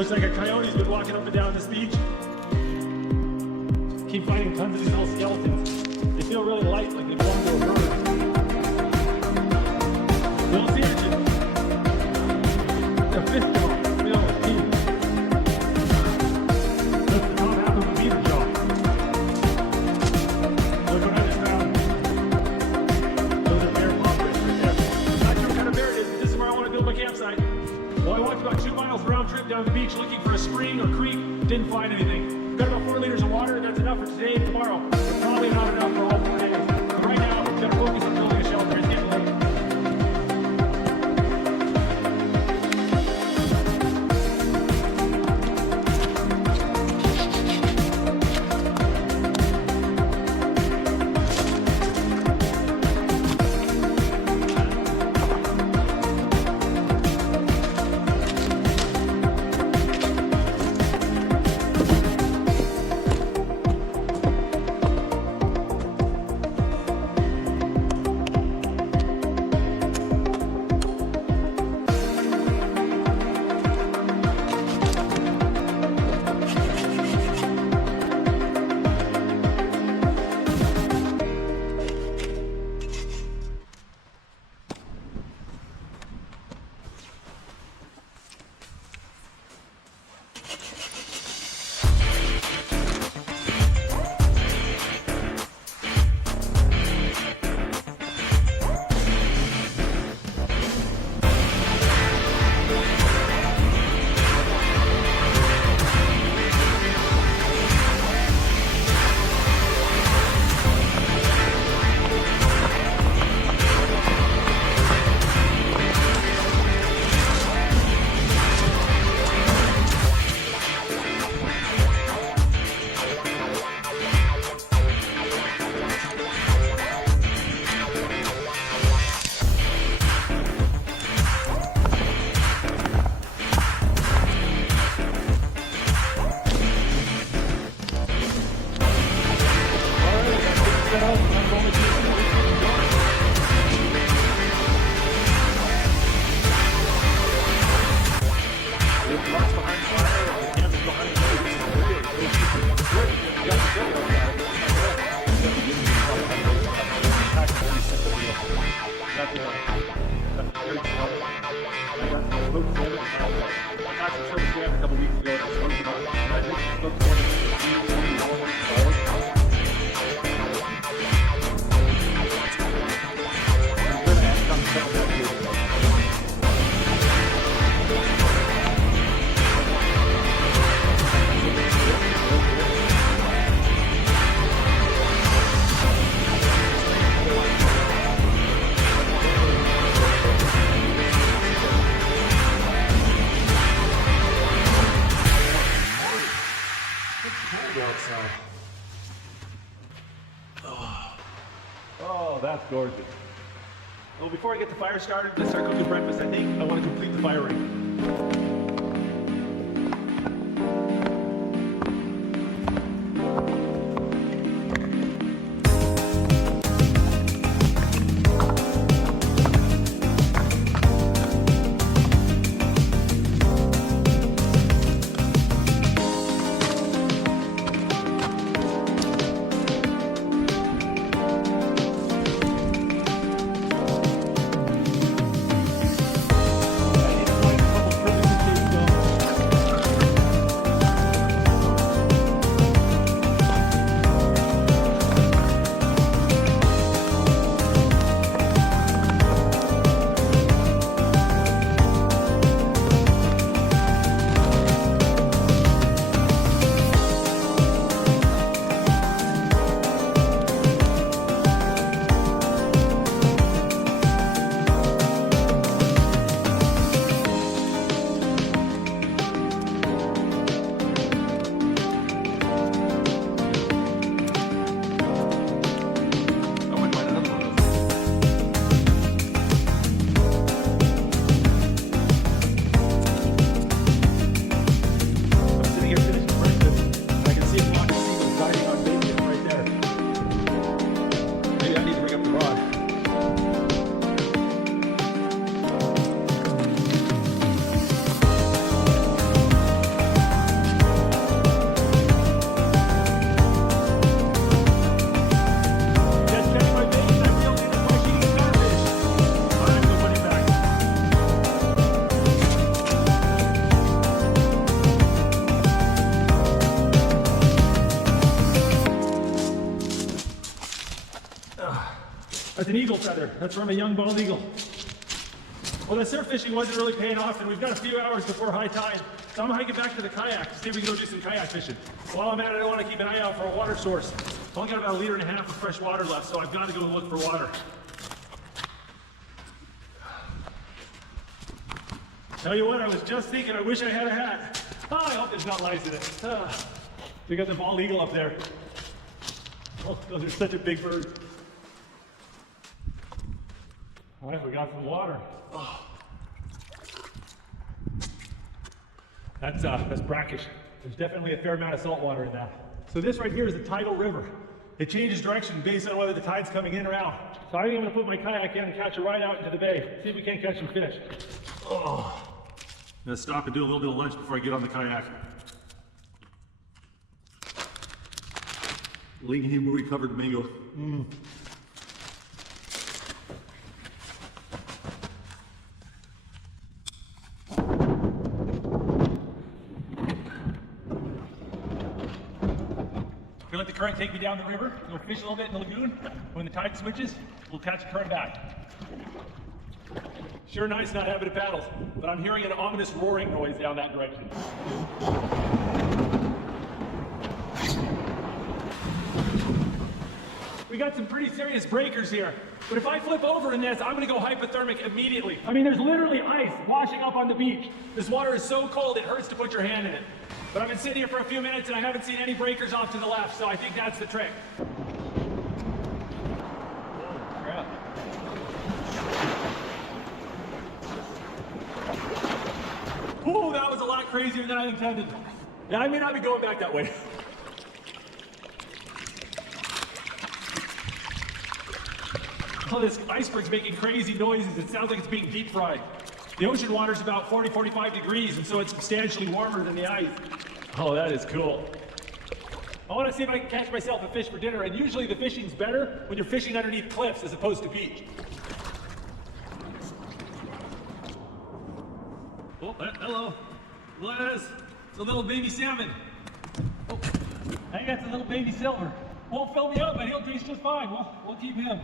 Looks like a coyote's been walking up and down this beach. Keep finding tons of these little skeletons. They feel really light, like they belong to a bird. Little sea urchin. A fish jaw, filled with teeth. That's the top half of a beaver jaw. Look what I just found. Those are bear paw prints right there. Not sure what kind of bear it is, but this is where I want to build my campsite. Well, I walked about 2 miles round trip down the beach looking for a spring or creek. Didn't find anything. Got about 4 liters of water. That's enough for today and tomorrow. But probably not enough for all 4 days. But right now, we've got to focus on building a shelter. It's getting late. Oh, that's gorgeous. Well, before I get the fire started, let's start cooking breakfast. I think I want to complete the fire ring. I need to find a couple trimmings and an eagle feather. That's from a young bald eagle. Well, the surf fishing wasn't really paying off, and we've got a few hours before high tide. So I'm hiking back to the kayak to see if we can go do some kayak fishing. While I'm at it, I want to keep an eye out for a water source. I've only got about 1.5 liters of fresh water left, so I've got to go look for water. Tell you what, I was just thinking, I wish I had a hat. Oh, I hope there's not lice in it. We got the bald eagle up there. Oh, those are such a big bird. All right, we got some water. Oh. That's brackish. There's definitely a fair amount of salt water in that. So this right here is the tidal river. It changes direction based on whether the tide's coming in or out. So I think I'm gonna put my kayak in and catch a ride out into the bay. See if we can't catch some fish. Oh. I'm gonna stop and do a little bit of lunch before I get on the kayak. Legume covered mango. Let the current take me down the river, go fish a little bit in the lagoon. When the tide switches, we'll catch the current back. Sure nice not having to paddle, but I'm hearing an ominous roaring noise down that direction. We got some pretty serious breakers here, but if I flip over in this, I'm gonna go hypothermic immediately. I mean, there's literally ice washing up on the beach. This water is so cold, it hurts to put your hand in it. But I've been sitting here for a few minutes and I haven't seen any breakers off to the left, so I think that's the trick. Oh, crap. Ooh, that was a lot crazier than I intended. Yeah, I may not be going back that way. Oh, this iceberg's making crazy noises. It sounds like it's being deep fried. The ocean water's about 40, 45 degrees, and so it's substantially warmer than the ice. Oh, that is cool. I want to see if I can catch myself a fish for dinner, and usually the fishing's better when you're fishing underneath cliffs as opposed to beach. Oh, hello. Look at this. It's a little baby salmon. Oh, I think that's a little baby silver. Won't fill me up, but he'll taste just fine. We'll keep him.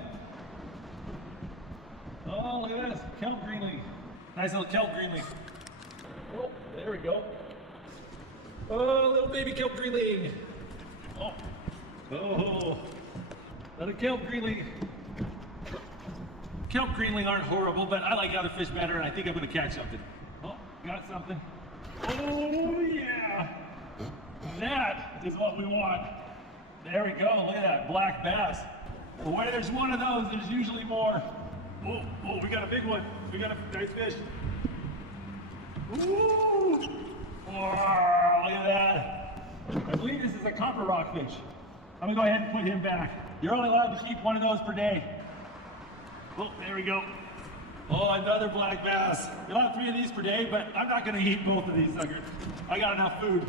Oh, look at this. Kelp greenling. Nice little kelp greenling. Oh, there we go. Oh, little baby kelp greenling. Oh, another kelp greenling. Kelp greenling aren't horrible, but I like other fish better, and I think I'm going to catch something. Oh, got something. Oh, yeah. That is what we want. There we go. Look at that black bass. But when there's one of those, there's usually more. Oh, we got a big one. We got a nice fish. Ooh! Oh, look at that. I believe this is a copper rockfish. I'm gonna go ahead and put him back. You're only allowed to keep one of those per day. Oh, there we go. Oh, another black bass. You'll have 3 of these per day, but I'm not gonna eat both of these suckers. I got enough food.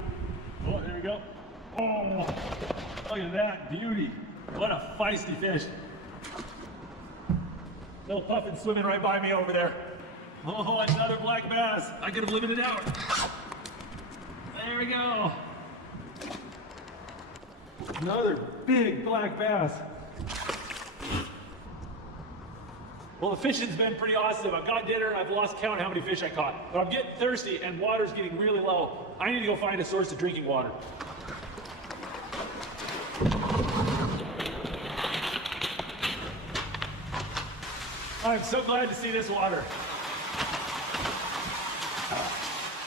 Oh, there we go. Oh, look at that beauty. What a feisty fish. Little puffin swimming right by me over there. Oh, another black bass. I could have limited out. There we go. Another big black bass. Well, the fishing's been pretty awesome. I've got dinner. I've lost count how many fish I caught. But I'm getting thirsty and water's getting really low. I need to go find a source of drinking water. I'm so glad to see this water.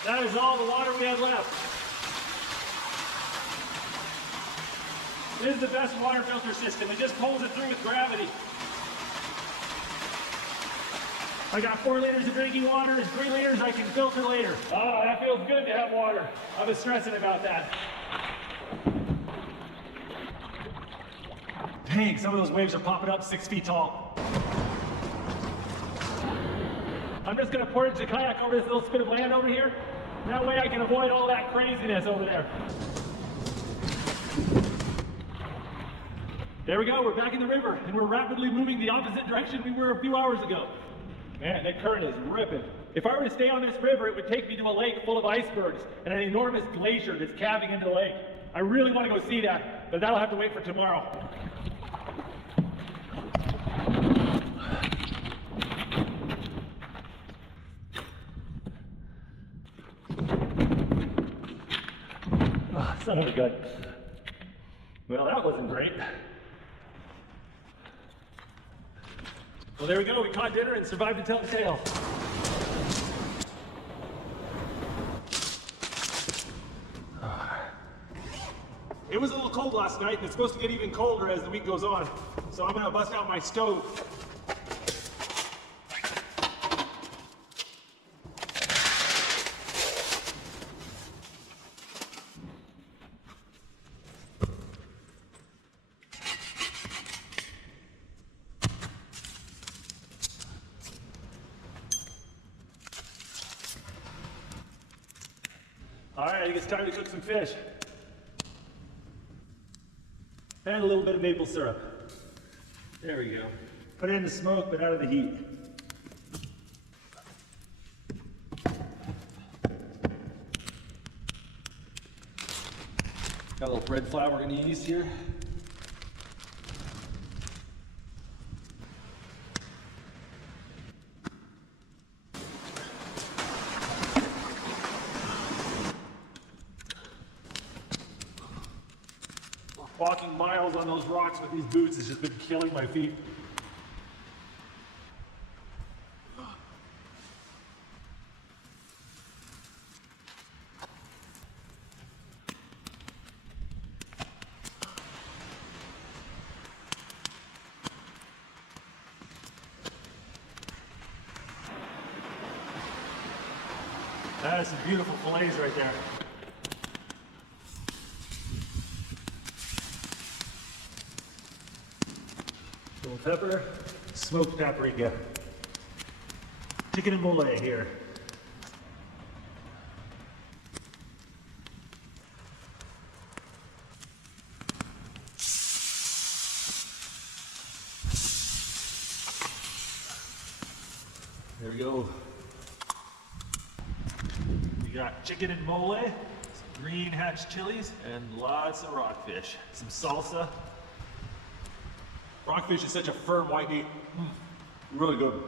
That is all the water we had left. This is the best water filter system. It just pulls it through with gravity. I got 4 liters of drinking water and 3 liters I can filter later. Oh, that feels good to have water. I was stressing about that. Dang, some of those waves are popping up 6 feet tall. I'm just gonna port the kayak over this little spit of land over here. That way I can avoid all that craziness over there. There we go, we're back in the river, and we're rapidly moving the opposite direction we were a few hours ago. Man, that current is ripping. If I were to stay on this river, it would take me to a lake full of icebergs and an enormous glacier that's calving into the lake. I really want to go see that, but that'll have to wait for tomorrow. Son of a gun. Well, that wasn't great. Well, there we go. We caught dinner and survived to tell the tale. It was a little cold last night, and it's supposed to get even colder as the week goes on. So I'm gonna bust out my stove. All right, I think it's time to cook some fish. And a little bit of maple syrup. There we go. Put it in the smoke, but out of the heat. Got a little bread flour we're gonna use here. Walking miles on those rocks with these boots has just been killing my feet. That is some beautiful fillets right there. Little pepper, smoked paprika. Chicken and mole here. There we go. We got chicken and mole, some green hatch chilies, and lots of rockfish. Some salsa. Rockfish is such a firm white meat. Really good.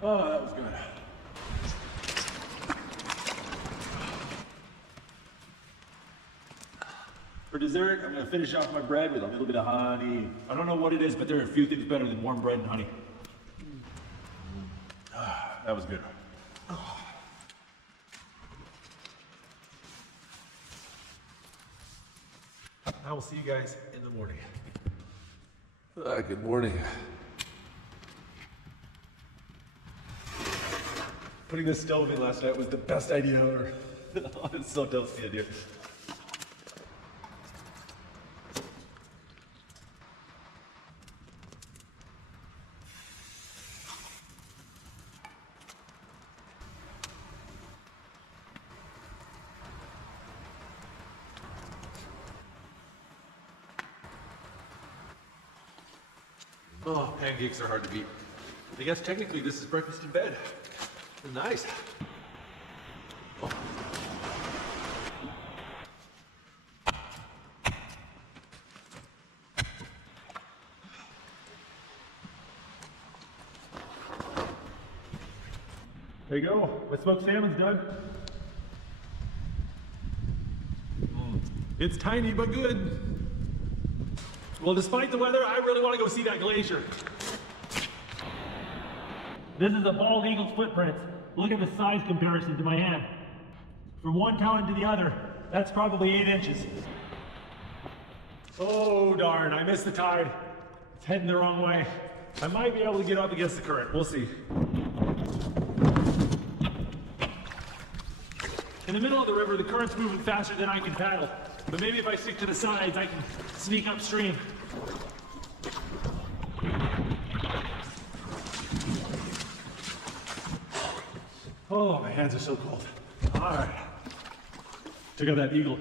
Oh, that was good. For dessert, I'm going to finish off my bread with a little bit of honey. I don't know what it is, but there are a few things better than warm bread and honey. That was good. I will see you guys in the morning. Good morning. Putting this stove in last night was the best idea ever. It's so toasty in here. Oh, pancakes are hard to beat. I guess technically this is breakfast in bed. Nice. Oh. There you go. My smoked salmon's done. It's tiny but good. Well, despite the weather, I really want to go see that glacier. This is a bald eagle's footprints. Look at the size comparison to my hand. From one talon to the other, that's probably 8 inches. Oh darn, I missed the tide. It's heading the wrong way. I might be able to get up against the current, we'll see. In the middle of the river, the current's moving faster than I can paddle. But maybe if I stick to the sides, I can sneak upstream. Oh, my hands are so cold. All right. Check out that eagle.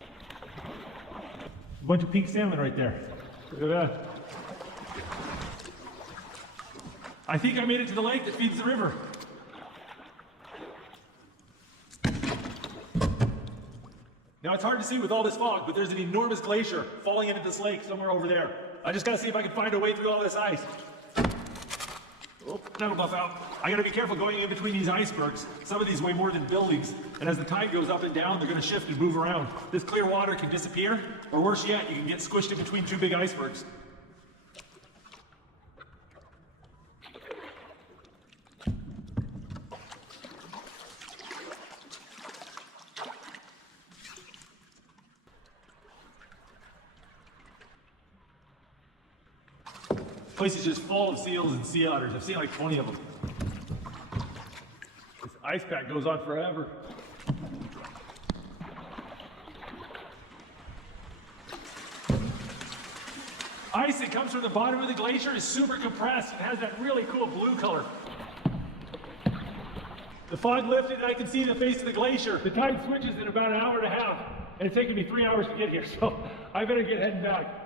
A bunch of pink salmon right there. Look at that. I think I made it to the lake that feeds the river. Now it's hard to see with all this fog, but there's an enormous glacier falling into this lake somewhere over there. I just gotta see if I can find a way through all this ice. Oh, that'll buff out. I gotta be careful going in between these icebergs. Some of these weigh more than buildings, and as the tide goes up and down, they're gonna shift and move around. This clear water can disappear, or worse yet, you can get squished in between two big icebergs. Place is just full of seals and sea otters. I've seen like 20 of them. This ice pack goes on forever. Ice that comes from the bottom of the glacier is super compressed. It has that really cool blue color. The fog lifted and I can see the face of the glacier. The tide switches in about an hour and a half, and it's taken me 3 hours to get here, so I better get heading back.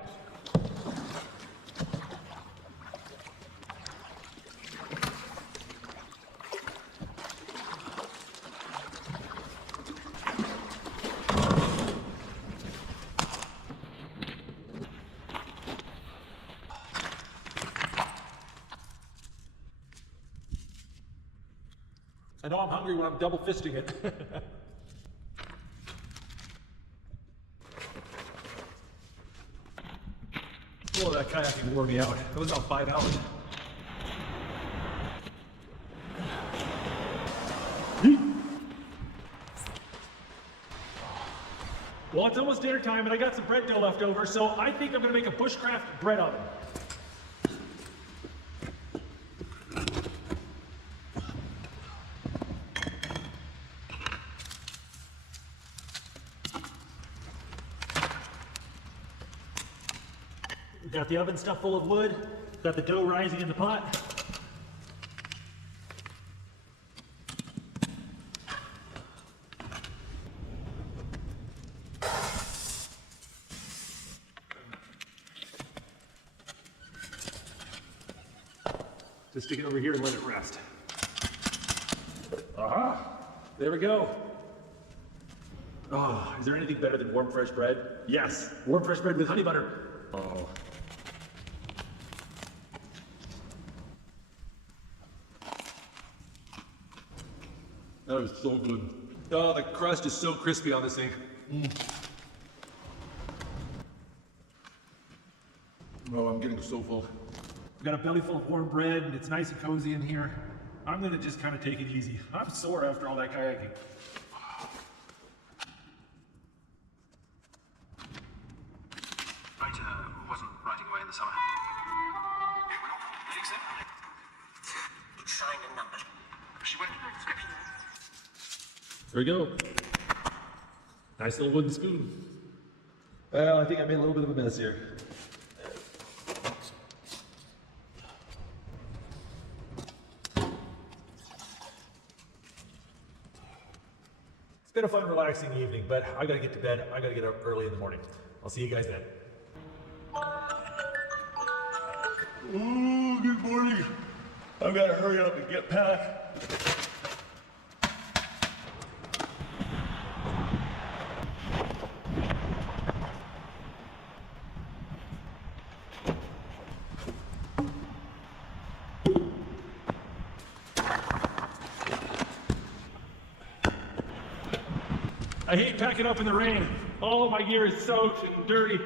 I know I'm hungry when I'm double fisting it. Oh, that kayaking wore me out. It was about 5 hours. Well, it's almost dinner time and I got some bread dough left over, so I think I'm gonna make a Bushcraft bread oven. Got the oven stuffed full of wood, got the dough rising in the pot. Just stick it over here and let it rest. Aha! There we go. Oh, is there anything better than warm fresh bread? Yes, warm fresh bread with honey butter. Oh. That is so good. Oh, the crust is so crispy on this thing. Oh, I'm getting so full. I've got a belly full of warm bread, and it's nice and cozy in here. I'm gonna just kind of take it easy. I'm sore after all that kayaking. Writer wasn't writing away in the summer. We're not getting sick. Signed and numbered. She went to the description. There we go. Nice little wooden spoon. Well, I think I made a little bit of a mess here. It's been a fun, relaxing evening, but I gotta get to bed. I gotta get up early in the morning. I'll see you guys then. Oh, good morning. I've gotta hurry up and get packed. I hate packing up in the rain. All of my gear is soaked and dirty.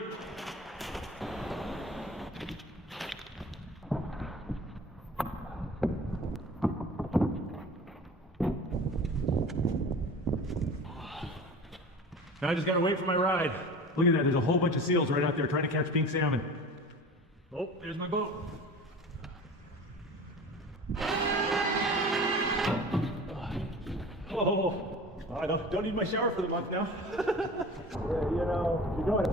Now I just gotta wait for my ride. Look at that, there's a whole bunch of seals right out there trying to catch pink salmon. Oh, there's my boat. Oh. I don't need my shower for the month now. Yeah, you know, you're going.